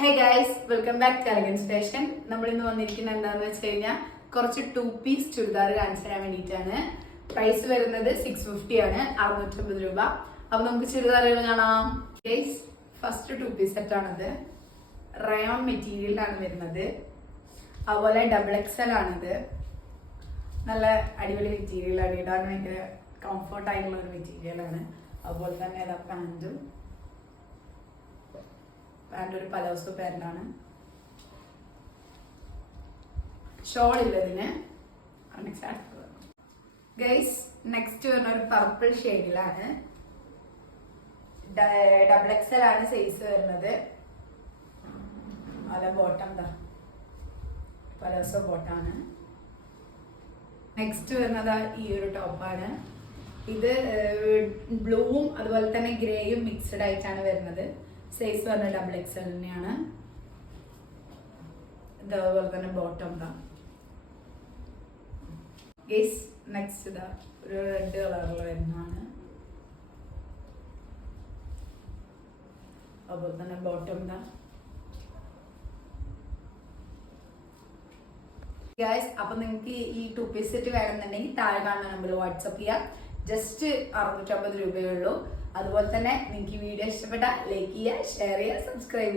Hey guys, welcome back to elegance fashion. നമ്മൾ ഇന്ന് വന്നിരിക്കുന്നത് എന്താണെന്ന് വെച്ച് കഴിഞ്ഞാൽ കുറച്ച് 2 പീസ് ചുരിദാർ കാണിച്ചു തരാൻ വേണ്ടിയിട്ടാണ്. പ്രൈസ് വരുന്നത് 650 ആണ്, 650 രൂപ. അപ്പൊ നമുക്ക് ചുരിദാറുകൾ കാണാം. ഗൈസ്, ഫസ്റ്റ് 2 പീസ് സെറ്റ് ആണത്. റയോൺ മെറ്റീരിയലാണ് വരുന്നത്. അതുപോലെ XXL ആണിത്. നല്ല അടിപൊളി മെറ്റീരിയലാണ്, ഇടാൻ ഭയങ്കര കംഫർട്ട് ആയിട്ടുള്ള ഒരു മെറ്റീരിയലാണ്. അതുപോലെ തന്നെ ഏതാ പാൻറ്റും ഒരു പലോസോ പാന്റാണ്. ഷോൾ ഇല്ലതിന്. ഗൈസ്, നെക്സ്റ്റ് വരുന്ന ഒരു പർപ്പിൾ ഷെയ്ഡിലാണ്. XXL ആണ് സൈസ് വരുന്നത്. അല്ല, ബോട്ടം പലോസോ ബോട്ടാണ്. നെക്സ്റ്റ് വരുന്നത് ഈ ഒരു ടോപ്പാണ്. ഇത് ബ്ലൂവും അതുപോലെ തന്നെ ഗ്രേയും മിക്സ്ഡ് ആയിട്ടാണ് വരുന്നത്. സൈസ് പറഞ്ഞ XXL തന്നെയാണ്. ഇതേപോലെ തന്നെ ബോട്ടം ഗൈസ്. നെക്സ്റ്റ് ഒരു റെഡ് കളറിൽ വരുന്നതാണ്. അതുപോലെ തന്നെ ബോട്ടം ഗൈസ്. അപ്പൊ നിങ്ങൾക്ക് ഈ 2 പീസ് സെറ്റ് വേണമെന്നുണ്ടെങ്കിൽ താഴെ കാണുന്ന നമ്പറിൽ വാട്സപ്പ് ചെയ്യാം. ജസ്റ്റ് 650 രൂപയേ ഉള്ളൂ. അതുപോലെ തന്നെ നിങ്ങൾക്ക് ഈ വീഡിയോ ഇഷ്ടപ്പെട്ട ലൈക്ക് ചെയ്യുക, ഷെയർ ചെയ്യുക, സബ്സ്ക്രൈബ് ചെയ്യുക.